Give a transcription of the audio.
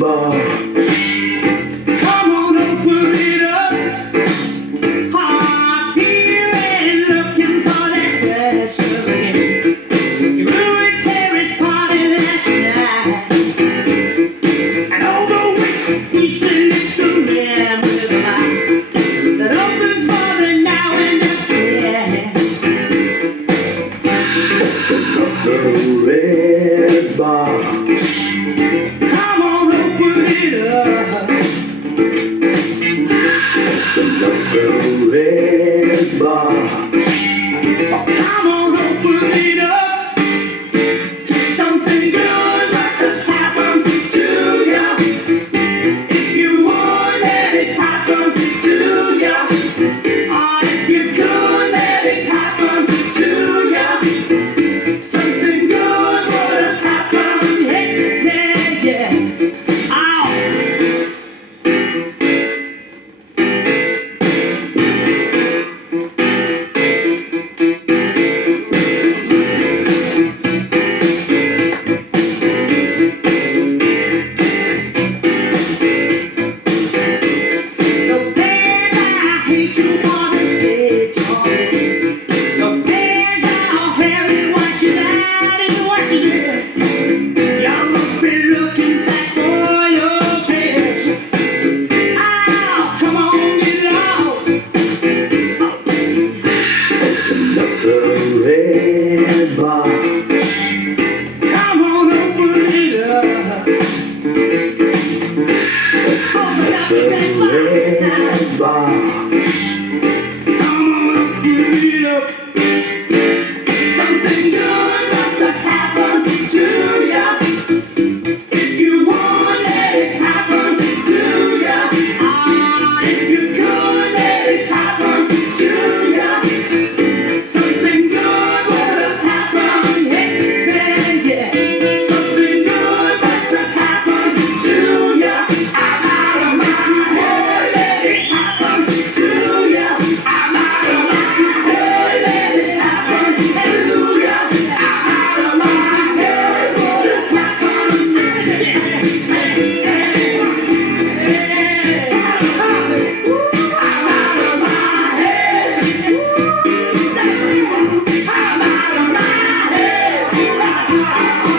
bar. Come on, open it up. I'm here and looking for that pressure again. You ruined Terry's party last night. And although we select the man with a mouth that opens for the now and the then. The red bar. Come on, open it up. The red bar. Come on, open it up. Something good must have happened to you. If you would let it happen to you. Or if you could let it happen to you. Something good would have happened. Yeah, yeah, yeah. Oh. Something good must have happened to you. If you would let it happen to you. If you could let it happen to you. Something good would have happened. Yeah, yeah. Something good must have happened to you. I'm out of my head. Let it happen to you. I'm out of my head. Let it happen to you. I'm out of my head. What has happened? I'm out of my head. I'm out of my head.